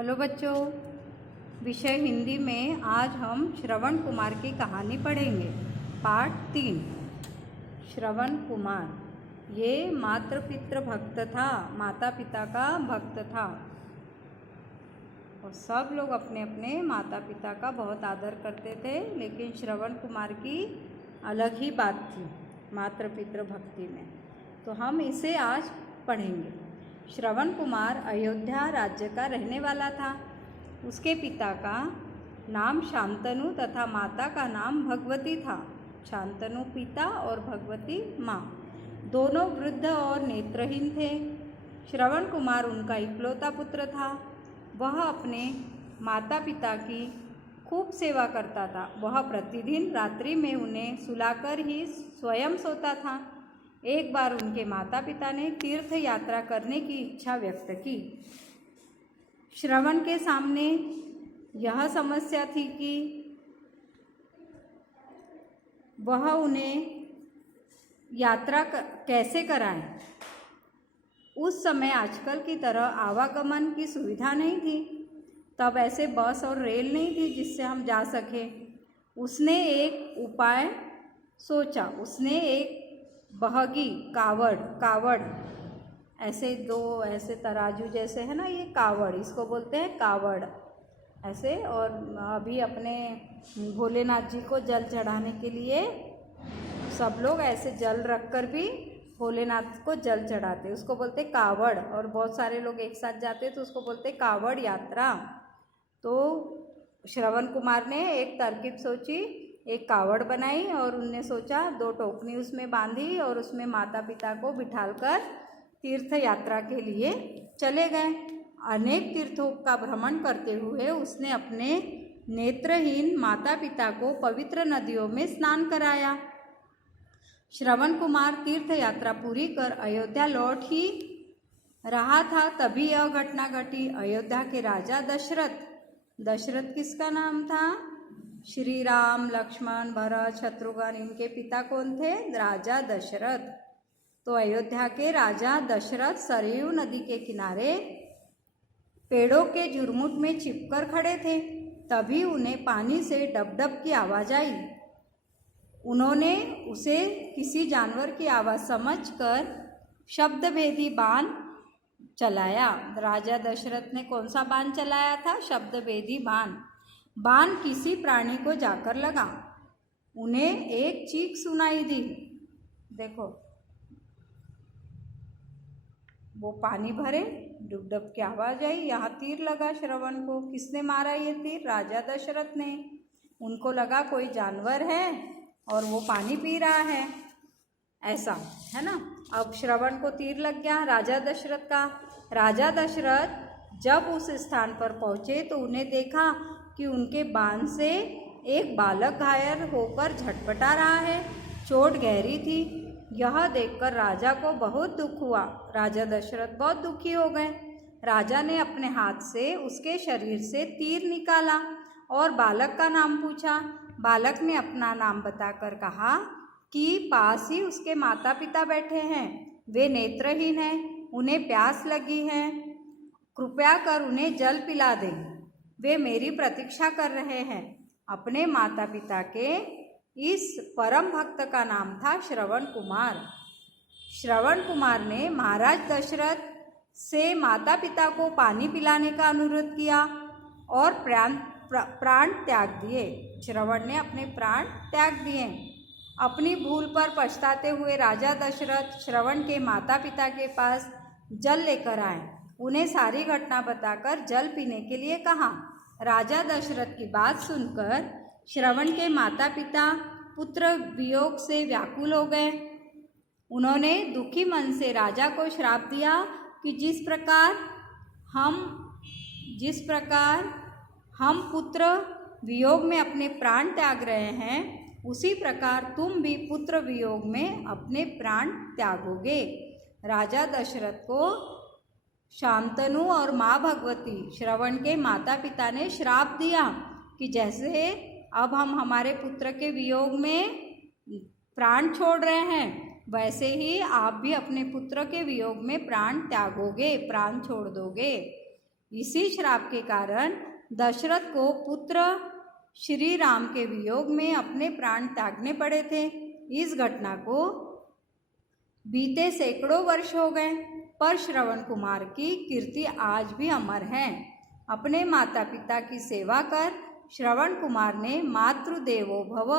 Hello बच्चों, विषय हिंदी में आज हम श्रवण कुमार की कहानी पढ़ेंगे। पार्ट 3। श्रवण कुमार ये मातृ पितृ भक्त था, माता पिता का भक्त था और सब लोग अपने अपने माता पिता का बहुत आदर करते थे। लेकिन श्रवण कुमार की अलग ही बात थी मातृ पितृ भक्ति में, तो हम इसे आज पढ़ेंगे। श्रवण कुमार अयोध्या राज्य का रहने वाला था। उसके पिता का नाम शांतनु तथा माता का नाम भगवती था। शांतनु पिता और भगवती माँ, दोनों वृद्ध और नेत्रहीन थे। श्रवण कुमार उनका इकलौता पुत्र था। वह अपने माता पिता की खूब सेवा करता था। वह प्रतिदिन रात्रि में उन्हें सुलाकर ही स्वयं सोता था। एक बार उनके माता पिता ने तीर्थ यात्रा करने की इच्छा व्यक्त की। श्रवण के सामने यह समस्या थी कि वह उन्हें यात्रा कैसे कराएं। उस समय आजकल की तरह आवागमन की सुविधा नहीं थी। तब ऐसे बस और रेल नहीं थी जिससे हम जा सके। उसने एक उपाय सोचा। उसने एक बहगी कावड़ ऐसे दो ऐसे तराजू जैसे है ना, ये कावड़, इसको बोलते हैं कावड़ ऐसे। और अभी अपने भोलेनाथ जी को जल चढ़ाने के लिए सब लोग ऐसे जल रखकर भी भोलेनाथ को जल चढ़ाते, उसको बोलते कावड़। और बहुत सारे लोग एक साथ जाते तो उसको बोलते कावड़ यात्रा। तो श्रवण कुमार ने एक तरकीब सोची, एक कावड़ बनाई और उनने सोचा 2 टोकनी उसमें बांधी और उसमें माता पिता को बिठालकर तीर्थ यात्रा के लिए चले गए। अनेक तीर्थों का भ्रमण करते हुए उसने अपने नेत्रहीन माता पिता को पवित्र नदियों में स्नान कराया। श्रवण कुमार तीर्थ यात्रा पूरी कर अयोध्या लौट ही रहा था, तभी यह घटना घटी। अयोध्या के राजा दशरथ किसका नाम था? श्री राम, लक्ष्मण, भरत, शत्रुघ्न, इनके पिता कौन थे? राजा दशरथ। तो अयोध्या के राजा दशरथ सरयू नदी के किनारे पेड़ों के झुरमुट में छिपकर खड़े थे। तभी उन्हें पानी से डब-डब की आवाज़ आई। उन्होंने उसे किसी जानवर की आवाज़ समझकर शब्दभेदी बाण चलाया। राजा दशरथ ने कौन सा बाण चलाया था? शब्दभेदी बाण। बाण किसी प्राणी को जाकर लगा। उन्हें एक चीख सुनाई दी। देखो, वो पानी भरे, डुब-डुब की आवाज आई, यहाँ तीर लगा श्रवण को। किसने मारा ये तीर? राजा दशरथ ने। उनको लगा कोई जानवर है और वो पानी पी रहा है, ऐसा है ना। अब श्रवण को तीर लग गया राजा दशरथ का। राजा दशरथ जब उस स्थान पर पहुँचे तो उन्हें देखा कि उनके बाण से एक बालक घायल होकर झटपटा रहा है। चोट गहरी थी। यह देखकर राजा को बहुत दुख हुआ। राजा दशरथ बहुत दुखी हो गए। राजा ने अपने हाथ से उसके शरीर से तीर निकाला और बालक का नाम पूछा। बालक ने अपना नाम बताकर कहा कि पास ही उसके माता पिता बैठे हैं। वे नेत्रहीन हैं, उन्हें प्यास लगी है, कृपया कर उन्हें जल पिला दें। वे मेरी प्रतीक्षा कर रहे हैं। अपने माता पिता के इस परम भक्त का नाम था श्रवण कुमार। श्रवण कुमार ने महाराज दशरथ से माता पिता को पानी पिलाने का अनुरोध किया और प्राण त्याग दिए। श्रवण ने अपने प्राण त्याग दिए। अपनी भूल पर पछताते हुए राजा दशरथ श्रवण के माता पिता के पास जल लेकर आए। उन्हें सारी घटना बताकर जल पीने के लिए कहा। राजा दशरथ की बात सुनकर श्रवण के माता पिता पुत्र वियोग से व्याकुल हो गए। उन्होंने दुखी मन से राजा को श्राप दिया कि जिस प्रकार हम पुत्र वियोग में अपने प्राण त्याग रहे हैं, उसी प्रकार तुम भी पुत्र वियोग में अपने प्राण त्यागोगे। राजा दशरथ को शांतनु और माँ भगवती श्रवण के माता पिता ने श्राप दिया कि जैसे अब हम हमारे पुत्र के वियोग में प्राण छोड़ रहे हैं, वैसे ही आप भी अपने पुत्र के वियोग में प्राण त्यागोगे, प्राण छोड़ दोगे। इसी श्राप के कारण दशरथ को पुत्र श्री राम के वियोग में अपने प्राण त्यागने पड़े थे। इस घटना को बीते सैकड़ों वर्ष हो गए, पर श्रवण कुमार की कीर्ति आज भी अमर है। अपने माता पिता की सेवा कर श्रवण कुमार ने मातृदेवो भव,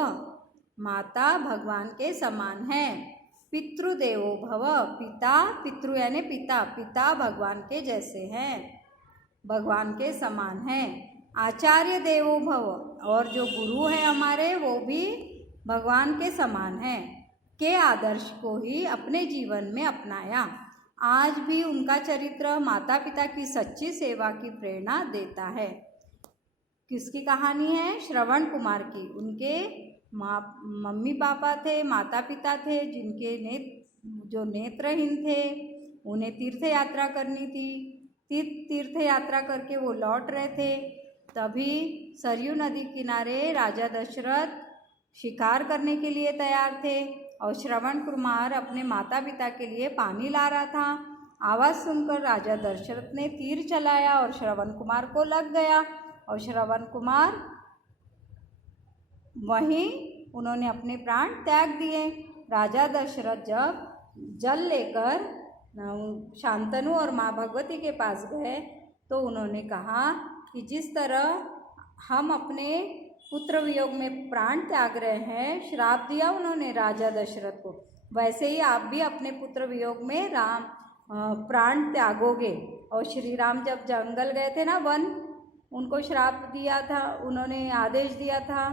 माता भगवान के समान है, पितृदेवो भव, पिता, पितृ यानी पिता, पिता भगवान के जैसे हैं, भगवान के समान हैं। आचार्य देवो भव, और जो गुरु हैं हमारे वो भी भगवान के समान हैं, के आदर्श को ही अपने जीवन में अपनाया। आज भी उनका चरित्र माता पिता की सच्ची सेवा की प्रेरणा देता है। किसकी कहानी है? श्रवण कुमार की। उनके मम्मी पापा थे, माता पिता थे, जिनके जो नेत्रहीन थे, उन्हें तीर्थ यात्रा करनी थी। तीर्थ यात्रा करके वो लौट रहे थे, तभी सरयू नदी किनारे राजा दशरथ शिकार करने के लिए तैयार थे और श्रवण कुमार अपने माता पिता के लिए पानी ला रहा था। आवाज़ सुनकर राजा दशरथ ने तीर चलाया और श्रवण कुमार को लग गया और श्रवण कुमार वहीं उन्होंने अपने प्राण त्याग दिए। राजा दशरथ जब जल लेकर शांतनु और माँ भगवती के पास गए तो उन्होंने कहा कि जिस तरह हम अपने पुत्र वियोग में प्राण त्याग रहे हैं, श्राप दिया उन्होंने राजा दशरथ को, वैसे ही आप भी अपने पुत्र वियोग में प्राण त्यागोगे। और श्री राम जब जंगल गए थे ना, वन, उनको श्राप दिया था, उन्होंने आदेश दिया था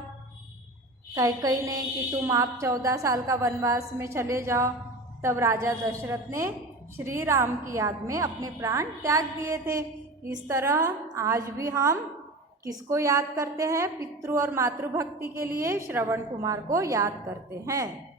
कैकेयी ने कि तुम आप 14 साल का वनवास में चले जाओ। तब राजा दशरथ ने श्री राम की याद में अपने प्राण त्याग दिए थे। इस तरह आज भी हम किसको याद करते हैं? पितृ और मातृभक्ति के लिए श्रवण कुमार को याद करते हैं।